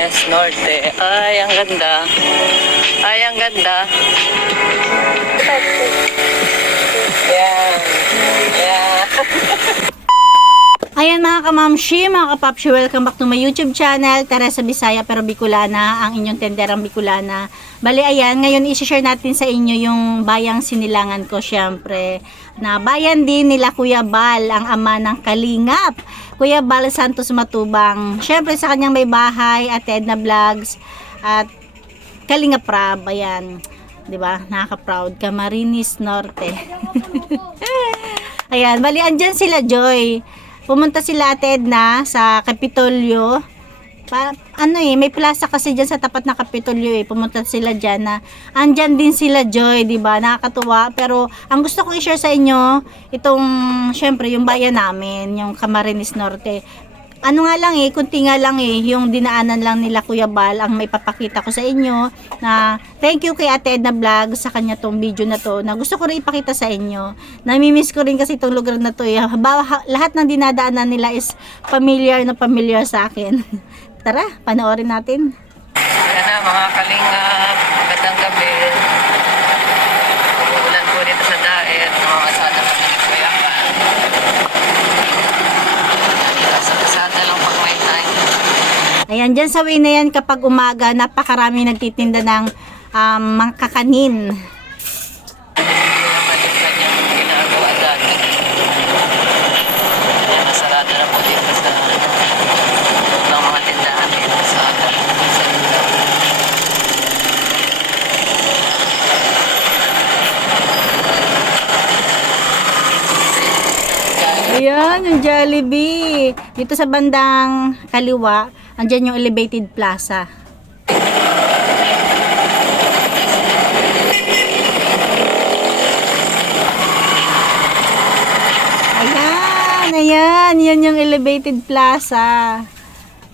Norte. Ay, ang ganda. Ay, ang ganda. Yan. Yan. Ayan mga kamamshi, mga kapapshi, welcome back to my YouTube channel, Teresa Bisaya pero Bicolana, ang inyong tenderang Bicolana. Bali ayan, ngayon i-share natin sa inyo yung bayang sinilangan ko syempre. Na bayan din nila Kuya Bal, ang ama ng Kalingap. Kuya Bal Santos Matubang. Syempre sa kanyang may bahay, at Edna Vlogs, at Kalingap Rab, ayan. 'Di ba? Nakaka-proud, Camarines Norte. Ayan, bali andyan sila Joy. Pumunta sila Ate Edna sa Kapitolyo. May plaza kasi dyan sa tapat ng Kapitolyo eh. Pumunta sila dyan na andyan din sila Joy, di ba? Nakakatuwa. Pero ang gusto kong i-share sa inyo, itong syempre yung bayan namin, yung Camarines Norte. Ano nga lang eh, kunti nga lang eh, yung dinaanan lang nila Kuya Bal ang may papakita ko sa inyo na thank you kay Ate Edna Vlog sa kanya tong video na to na gusto ko rin ipakita sa inyo. Namimiss ko rin kasi itong lugar na to eh. Lahat ng dinadaanan nila is familiar na familiar sa akin. Tara, panoorin natin. Ayan na mga kalingap, magandang gabi. Ulan po dito sa daet, mga kasada kami ni Kuya Bal. Sa kasada lang pag may time. Ayan, dyan sa way na yan kapag umaga, napakarami nagtitinda ng mga kakanin. Naman yung kanyang ginagawa dati. Ayan, nasarado na po dito sa ng mga tindahan dito sa Ayan, yung Jollibee. Dito sa bandang kaliwa, andyan yung elevated plaza. Ayan, yan yung elevated plaza.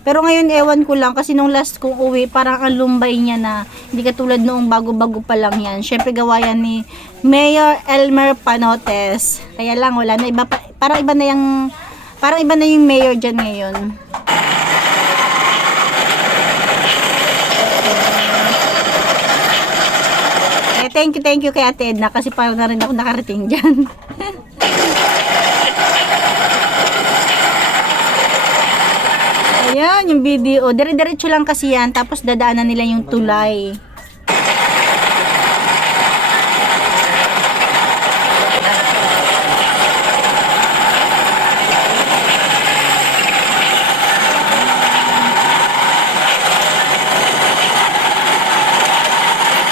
Pero ngayon ewan ko lang kasi nung last kong uwi parang ang lumbay niya na hindi katulad noong bago-bago pa lang yan. Syempre gawa yan ni Mayor Elmer Panotes. Kaya lang wala na iba, parang iba na yung mayor dyan ngayon. Thank you kay Ate Edna kasi parang na rin ako nakarating dyan. Ayan, yung video. Dire-diretso lang kasi yan. Tapos dadaanan nila yung tulay.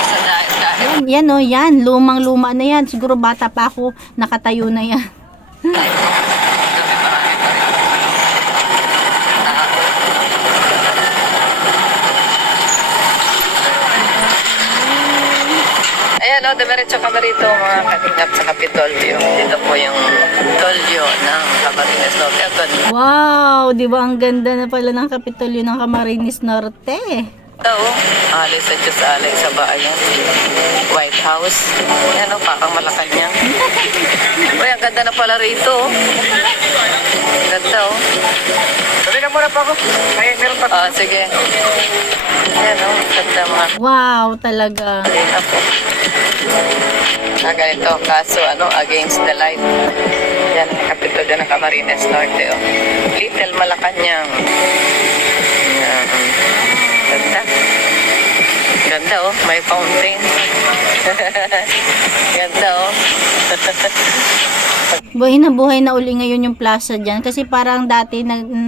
sa daet. Yan o, yan. Lumang-luma na yan. Siguro bata pa ako. Nakatayo na yan. Ayan o, diretso kami rito mga kalingap sa Kapitolyo. Dito po yung Tolyo ng Camarines Norte. Wow, di ba ang ganda na pala ng Kapitolyo ng Camarines Norte. Ito o, alay sa Diyos, alay sa bayan. White House. Ayan o, pakang Malacanang. Uy, ang ganda na pala rito o. Ganda o. Sabi na muna pa ako. Ay, meron pa. Sige. Ayan o, ganda mga Wow, talaga. kalingap po. Ganito, kaso against the light. Yan ang Kapitolyo ng Camarines Norte. Oh. Little Malacanang. Yan. Ganda. Ganda oh, may fountain. Ganda oh. Buhay na uli ngayon yung plaza dyan. Kasi parang dati,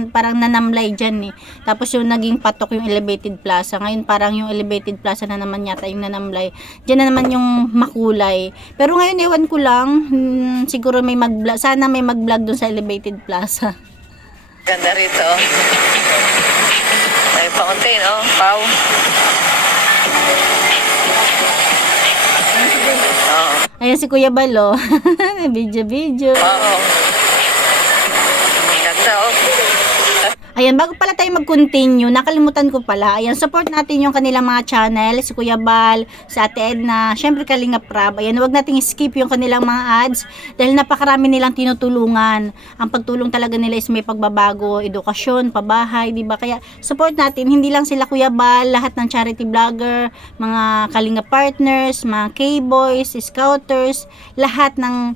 parang nanamlay dyan eh. Tapos yung naging patok yung elevated plaza. Ngayon parang yung elevated plaza na naman yata yung nanamlay. Dyan na naman yung makulay. Pero ngayon ewan ko lang, siguro may mag-vlog. Sana may mag-vlog dun sa elevated plaza. Ganda rito oh. May fountain oh, Pau. Oo. Ayan si Kuya Balo. Video. Oo. Ganda oh. Ayan, bago pala tayo mag-continue, nakalimutan ko pala. Ayan, support natin yung kanilang mga channel, si Kuya Bal, si Ate Edna, syempre Kalinga Prab. Ayan, huwag nating skip yung kanilang mga ads dahil napakarami nilang tinutulungan. Ang pagtulong talaga nila is may pagbabago, edukasyon, pabahay, di ba? Kaya support natin, hindi lang sila Kuya Bal, lahat ng charity vlogger, mga Kalinga partners, mga K-boys, scouters, lahat ng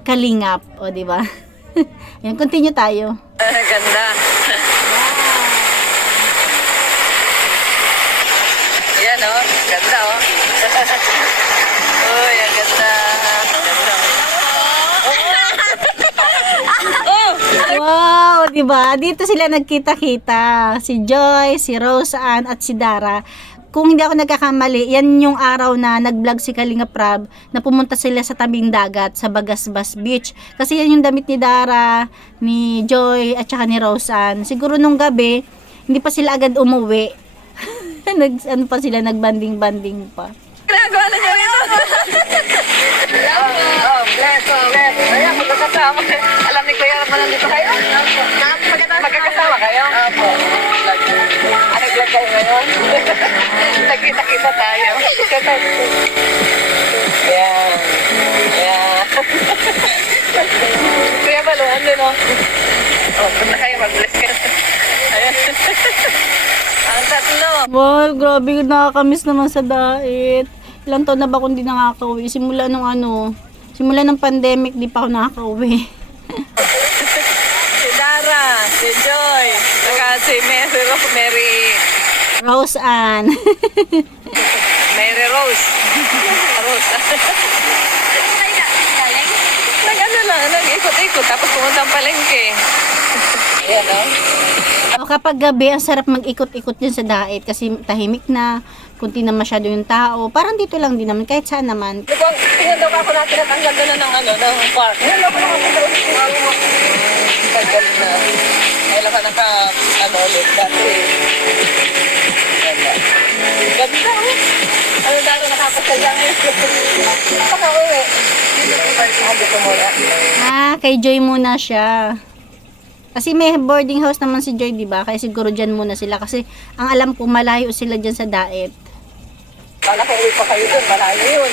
Kalingap, o di ba? Ayan, continue tayo. Ganda. Ayan o, ganda o. Uy, ang ganda. Ganda. Wow, 'di ba? Dito sila nagkita-kita. Si Joy, si Rose Ann at si Dara. Kung hindi ako nagkakamali, yan yung araw na nag-vlog si Kalinga Prab na pumunta sila sa tabing dagat sa Bagasbas Beach. Kasi yan yung damit ni Dara, ni Joy at saka ni Rose Ann. Siguro nung gabi, hindi pa sila agad umuwi. Ano pa sila, nagbanding-banding pa. Ginagawa na niya rito. Bless. Ayan, magkakasama. Alam ni Kuya Rab, nandito kayo? Magkakasama kayo? Opo. Nag-vlog kayo ngayon? Nagkita-kita tayo. Ayan. Kuya Balo, ano no? Punta kayo, mag-bless kayo. Ayan. Ang tatlo. Wow, grabe, nakakamiss naman sa dait. Ilang taon na ba kung di nakaka-uwi? Simula ng pandemic, di pa ako nakaka-uwi. Si Dara, si Joy, saka si Mary Rose Ann. Rose. Nag-ikot-ikot, tapos pumuntang palengke. Ayan o. O, kapag gabi, ang sarap mag-ikot-ikot din sa dait kasi tahimik na, kunti na masyado yung tao. Parang dito lang din naman, kahit saan naman. Tingnan daw ako natin at ang ganda na ng park. Tingnan daw ako natin. Tagal na. Kailan ka ulit dati. Ganda o. Ano daro nakapasaya ngayon? Paka-uwi. Dito muna. Kay Joy muna siya. Kasi may boarding house naman si Joy, di ba? Kaya siguro dyan muna sila. Kasi ang alam ko, malayo sila dyan sa dait. Kala ko uwi pa kayo doon, malayo yun.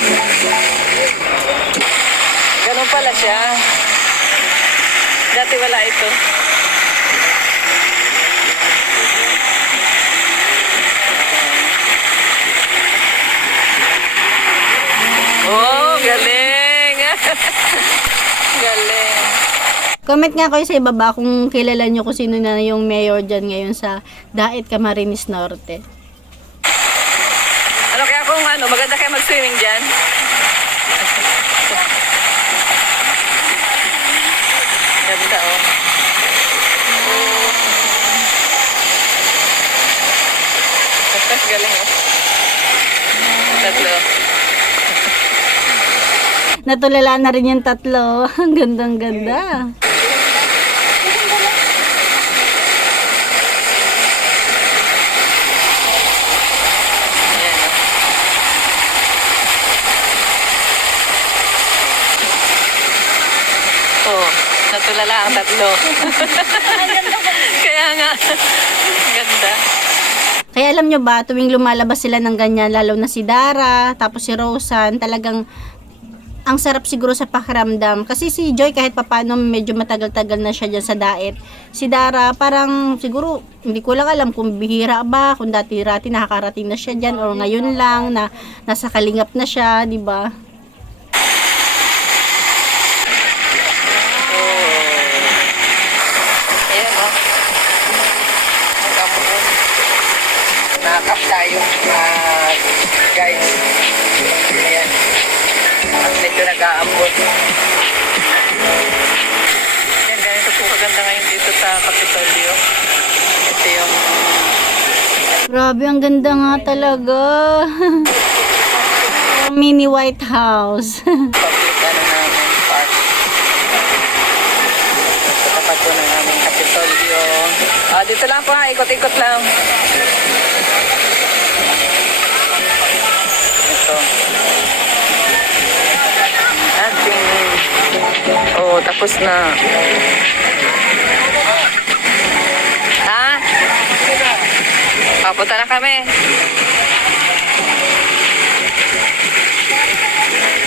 Ganun pala siya. Dati wala ito. Oh, galing! Galing. Comment nga kayo sa ibaba kung kilala nyo kung sino na yung mayor dyan ngayon sa Dait, Camarines Norte. Ano kaya kung maganda kayo mag-swimming dyan? Ganda oh. Galing oh. Tatlo. Natulala na rin yung tatlo. Ang gandang-ganda. Natulala ang tatlo. Kaya nga. Ganda. Kaya alam nyo ba, tuwing lumalabas sila ng ganyan, lalo na si Dara, tapos si Rosan, talagang ang sarap siguro sa pakiramdam. Kasi si Joy kahit papano medyo matagal-tagal na siya dyan sa dait. Si Dara parang siguro, hindi ko lang alam kung bihira ba, kung dati-rati nakakarating na siya dyan, or ngayon lang na nasa Kalingap na siya, di ba? Nakakap tayo, guys. Ayan. At medyo nag-aambon. Ayan, ganito po kaganda ngayon dito sa Kapitolyo. Ito yung... Grabe, ang ganda nga talaga. Mini White House. Public namin, park. Sa tapat po ng aming Kapitolyo. Dito lang po ha, ikot-ikot lang. Ito. Tapos na. punta na kami.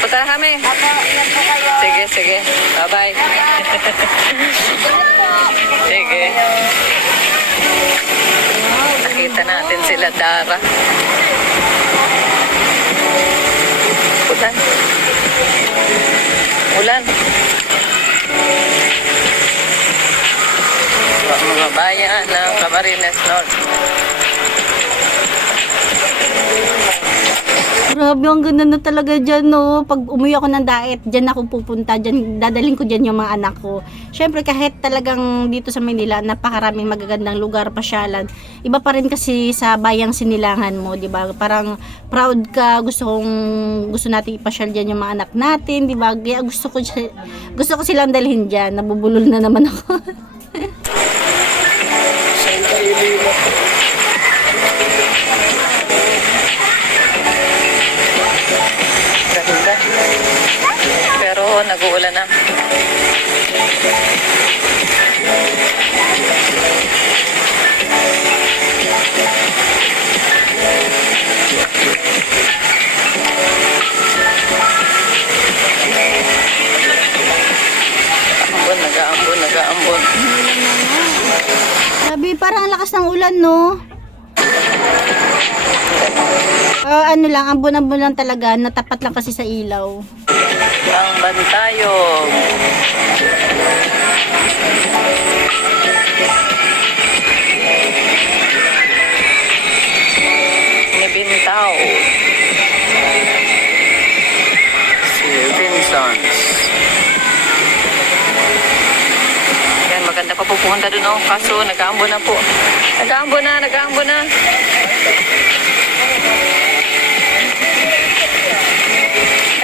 Punta na kami. Sige, sige. Bye-bye. Sige. Nakita natin sila, Dara. Ulan. Ulan. Mga bayan ng Camarines North. Grabe, ang ganda na talaga dyan, no? Pag umuwi ako ng Daet, dyan ako pupunta. Dyan, dadalhin ko dyan yung mga anak ko. Syempre, kahit talagang dito sa Manila, napakaraming magagandang lugar, pasyalan. Iba pa rin kasi sa bayang sinilangan mo, di ba? Parang proud ka, gusto natin ipasyal dyan yung mga anak natin, di ba? Kaya gusto ko silang dalhin dyan. Nabubulol na naman ako. Ganda. Pero nag-uulan na. Ambon, nag-aambon, nag-aambon. Grabe, parang ang lakas ng ulan, no? Ano lang, ambon-ambon lang talaga, natapat lang kasi sa ilaw. Ang Bantayog. Nibintaw. Si Vincent. Yan, maganda pa po pupunta dun, oh. Kaso, nag-aambon na po. Nag-aambon na, nag-aambon na.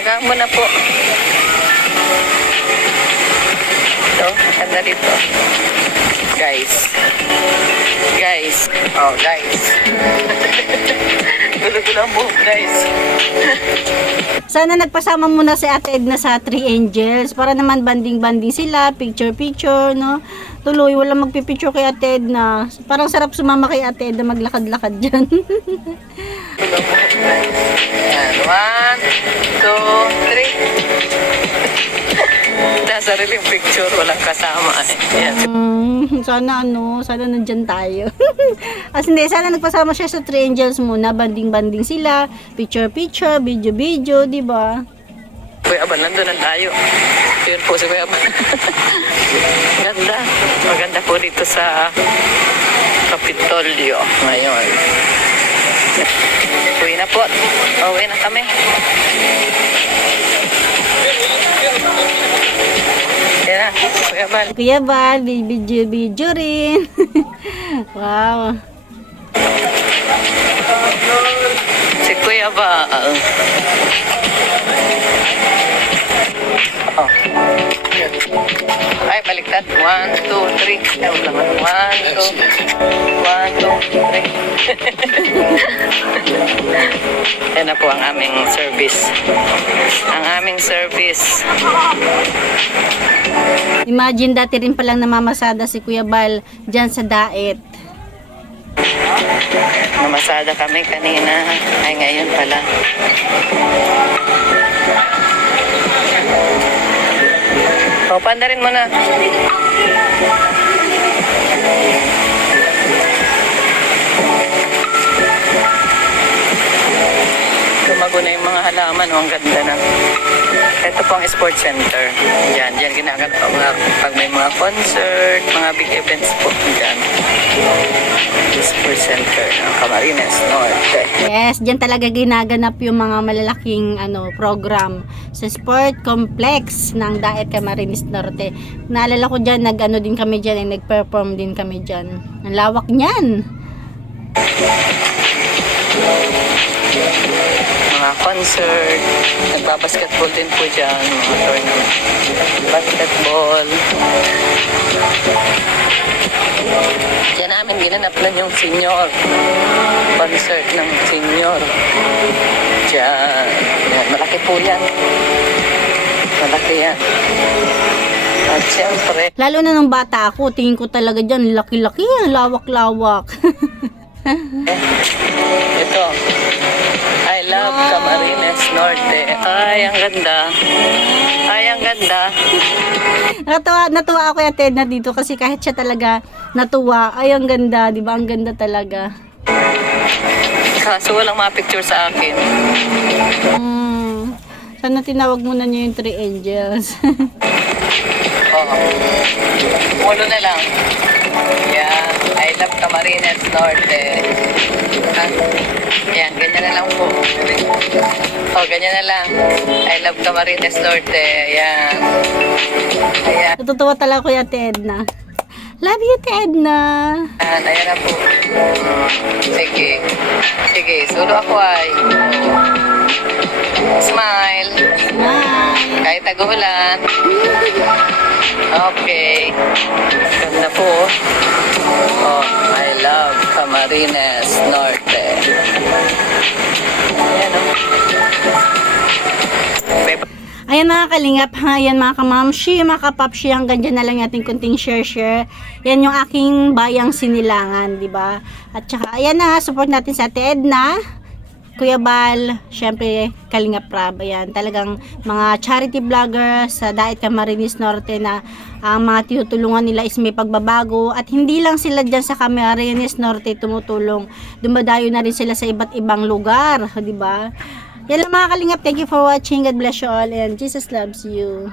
Nag-aambon na po. Ito, ganda dito. Guys. Guys. Oh, guys. Gulo-gulo ang buhok, guys. Sana nagpasama muna si Ate Edna sa Three Angels para naman banding-banding sila, picture-picture, no? Tuloy, walang magpipicture kay Ate Edna. Parang sarap sumama kay Ate Edna maglakad-lakad dyan. Yan, 1, 2, 3. Nasa riling picture, walang kasama. Yan. Sana sana nandyan tayo. As hindi, sana nagpasama siya sa Three Angels muna, banding-banding sila, picture-picture, video-video, di ba? Kuya Aban, nandun na tayo. Yun po si Kuya Aban. Ganda. Maganda po dito sa Kapitolyo ngayon. Uwi na po. Uwi na kami. Yan na, Kuya Aban. Kuya Bal, video rin. Wow. Si Kuya Bal. Oh. Ay, baliktad. 1, 2, 3. Ay, ulangan. 1, 2, 3. Yan na po ang aming service. Ang aming service. Imagine dati rin palang namamasada si Kuya Bal dyan sa Daet. Namasada kami kanina. Ay, ngayon pala. O, pandarin mo na. Tumago na yung mga halaman. O, ang ganda na. Ito po ang sports center. Yan, yan ginagawa pag may mga concert, mga big events po. Yan. Sports center ng Camarines Norte. Yes, dyan talaga ginaganap yung mga malalaking program sa sport complex ng Daet Camarines Norte. Naalala ko dyan, din kami dyan, nag-perform din kami dyan. Ang lawak niyan. Mga concert, nagbabasketball din po dyan, mga tournament. Basketball. Diyan namin ginanap na yung senior. Concert ng senior. Diyan. Yan, malaki po yan. Malaki yan. At siyempre, Lalo na nung bata ako, tingin ko talaga dyan, laki-laki, ang lawak-lawak. Ay, ang ganda. Ay, ang ganda. Natuwa ako kay Ate Edna dito kasi kahit siya talaga natuwa. Ay, ang ganda, di ba? Ang ganda talaga. Kaso walang mga picture sa akin. Sana tinawag muna niyo yung 3 angels. Oo. Ulo na lang. Yan. I love Camarines Norte. Yan, ganyan na lang po. Oh, ganyan na lang. I love Camarines Norte. Ayan. Ayan. Natutuwa talaga ko yung Ate Edna. Love you, Ate Edna. Ayan, ayan na po. Sige. Sige, sulo ako ay. Smile. Bye. Kahit tagulan. Okay. Ganda po. Oh, I love Camarines Norte. Ayan o. Ayan mga kalingap, ayan mga kamamshi, mga kapapshi, hanggang dyan na lang ating kunting share. Yan yung aking bayang Sinilangan, di ba? At saka, ayan na, support natin sa Ate Edna, Kuya Bal, syempre Kalingap Rab, ayan, talagang mga charity vlogger sa Daet Camarines Norte na ang mga tinutulungan nila is may pagbabago at hindi lang sila dyan sa Camarines Norte tumutulong, dumadayo na rin sila sa iba't ibang lugar, di ba? Yan lang mga kalingap, thank you for watching, God bless you all and Jesus loves you.